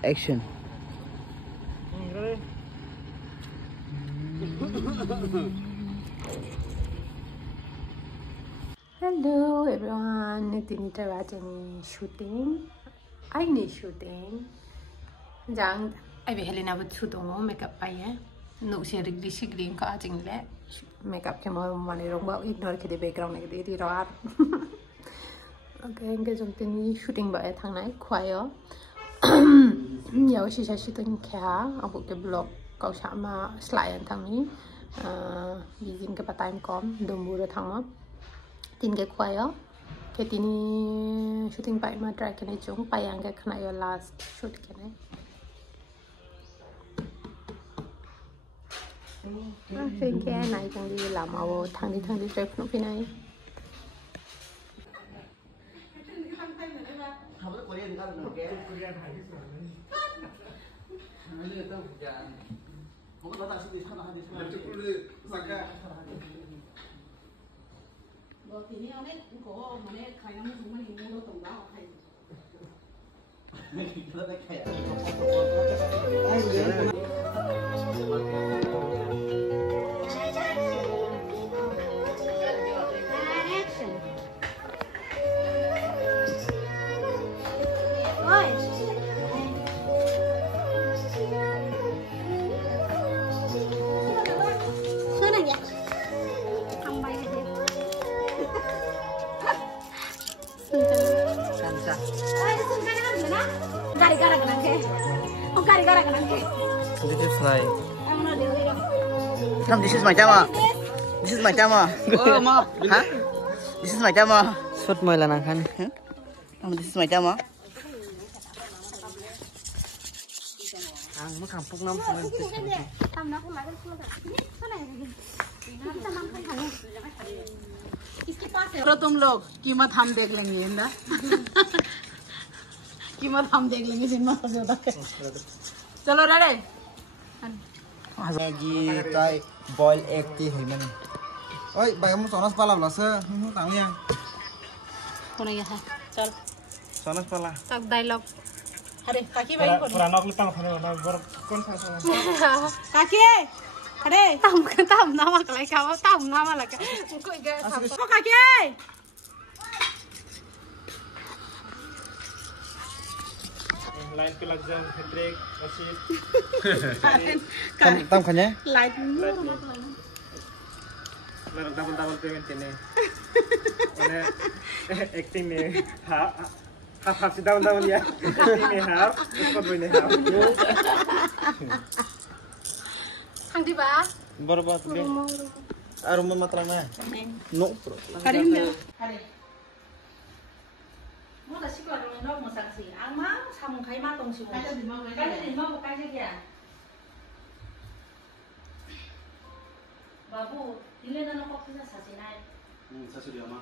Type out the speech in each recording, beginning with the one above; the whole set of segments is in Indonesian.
Action. Hello everyone, Tinita watching shooting. I need shooting. Jang, I be Helena with Sudomo makeup by no sharing this green cutting let makeup came on one about ignore the background like they did. Okay, get something shooting by a time night choir. She says she don't care about the blog. Cậu sẽ mà slide thằngนี้using cái time com đồng bộ thằng mà tin cái khoai á cái tin shooting by mà try cái này chúng bay ang cái khana your last shoot cái này phim cái này thằng đi làm ao thằng đi chơi nó phía này This is my camera. This is my camera. Huh? This is my camera. Shot moi là nang khan. This is my camera. Ang mo khang puk nam sam. Tam na khulai kan khulai. Ko này. कितना नाम खाई खाने किसके पास है तो तुम लोग कीमत हम देख लेंगे ना कीमत हम देख लेंगे सिनेमा सबसे ज्यादा चलो ready Lagi tay boil egg ti hoi man. Oi, bai mo sonas pala bla se, mo tang liang. Kona ya ha. Chal. Sonas pala. Tak dialog. Hare, kaki bai ko. Pura nok lipang phane na bor kon sa sa. Kaki. Hare, tam nama kalai ka, tam nama la ka. Ko ga sa. Ko kaki. Line पे लग जाए हेड्रेक अशीत Tam khanya? Light मैं double double payment करने उन्हें एक्टिंग में half half से डबल डबल या एक्टिंग में हाफ उसको भी नहीं half Hang di ba? Barabat be. Aroma matra na. No. Hare na. Hare. Mo da shi ko ro no mo sang si. Ang ma sa mong khai ma tong si mo. Kai din mo kai je kya. Babu, dile na no ko kisa sa sinai. sa sudia ma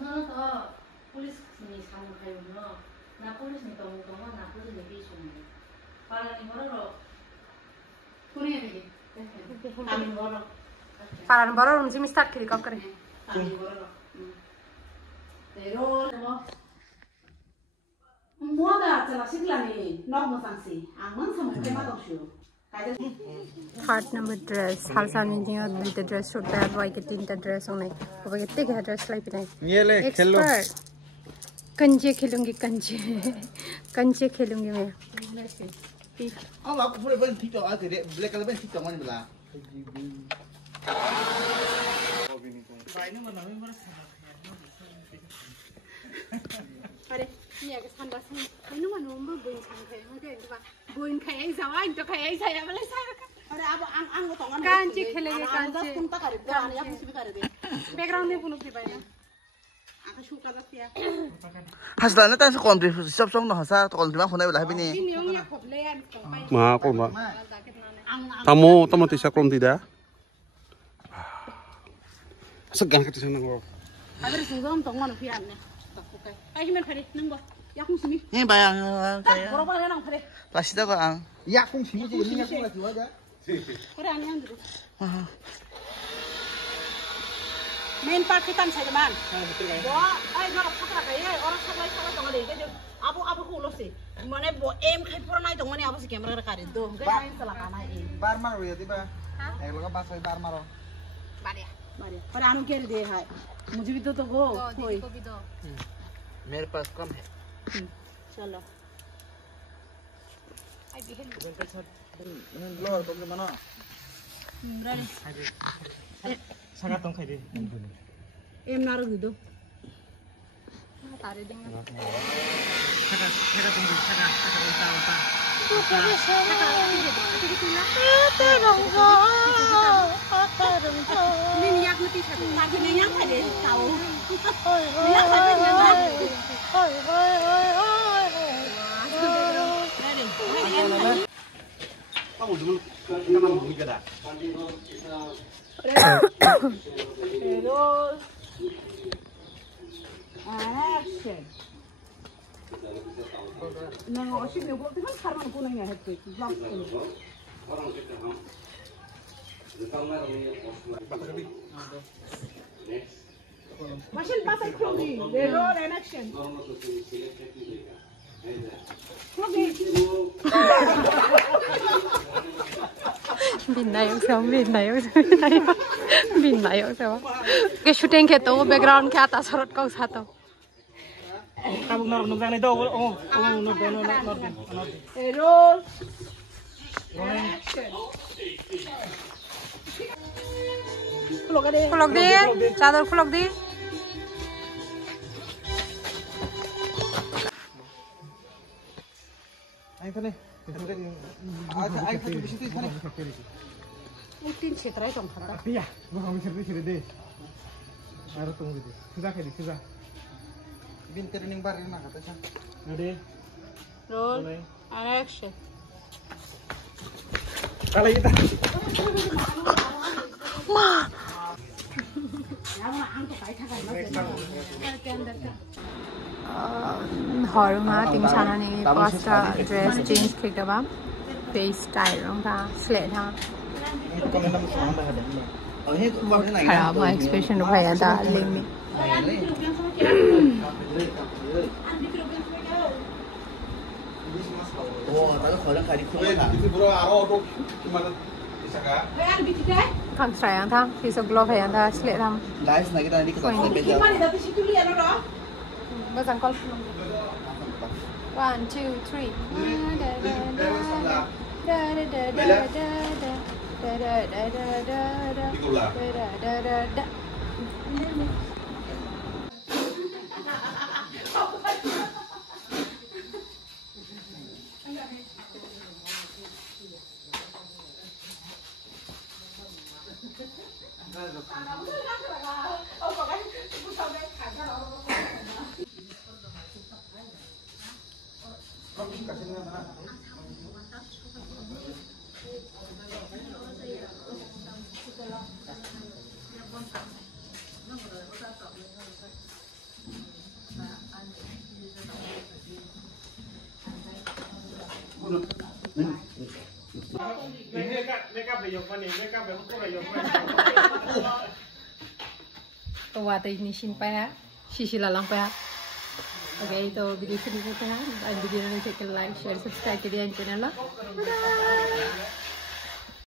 No to police ni sa mong khai no. Na police ni tong na police ni bi su ni. Para ni mo ro. Kuni ni. Amin mo ro. Para baro rum si start kiri kap kare. Amin mo ro. Pero mo Moda chala sikla ni nok mo sangsi angman sam ke ma dong shu Part number dress halsan ni jinga the dress shoot bad why ke tinta dress onai ko ke tek dress lai pinai Ye le khelo कंचे खेलूंगी कंचे खेलूंगी मैं Ang aku boleh ben TikTok ate de black color ben TikTok man bela अरे ये के ठंडा से खाइनु मानु म बोइन खान खाइ म के बा बोइन खाइ ai जावा इन तो खाइ ai साया बले साया अरे अब आंग को तंगन कांची खेलेगे कांची कुन तक करे गान या कुछ भी करे दे बैकग्राउंड में पुनु की बाइना आका शुका दसिया Hasla na tan sa country shop song no hasa to country ma khonai bela habi ni ini yang ya khoble an Ma ko ma. Tamo tisa krom tidak. Segan ka tisa nang. ada sungguh tong fi an ne tak kai himen phare nang ba ya kung simi Ni bayang kaya boro ba nang phare Plastic ko ang ya kung simi ji ni ya kung la jiwa ja phare an yang dulu main part kita saja man. Wah, ay nggak patra kaya orang saklai saklai jangan deh. Jadi abu ko ulos sih. Mana em khai pura nai tong mana apa sih kamera kari do. Kai salah kana em. Bar maro ya tiba. Eklo ka basai bar maro. Baria. पर आनु के दे है मुझे भी तो गो कोई को भी दो मेरे पास कम है चलो आई बिहेल लो तो के मना ready sangat tong khai de em na ro do तारे देंगे sangat tong sangat uta Ini yak mesti satu. Lagi ni yang ada tahu. kamu dulu kamu mau juga Terus action. Nengok sini, kau tu kan sekarang aku nengok itu, jam ini. Masih pasal krogi, roll and action. Krogi. Binayok sama. Ke shooting ke to background ke atas sorot kau satu. kamu nong jangan itu Roll. Action. Kulok di, cadar kulok di. ayo kan ayo di situ sana Mungkin setrai tong kata. iya gua kamu sering deh harus tunggu deh sudah kayak sudah binter ning bar ini kata saya ready Roll and action. kalau kita हरमा तिमसाना ने pasta dress change किया face style था स्लेट था खराब एक्सप्रेशन भैया था लेंगे Thằng sài anh thang, thì sọc love hay anh ta slet thang. live lagi tadi kita Gimana dari situ lihat lo? Basang call. 1, 2, 3. Wah, ini simpai ya, sisi lalang ya. Oke, itu video ini ya. Dan video ini like, share, subscribe ke channel. Dadah.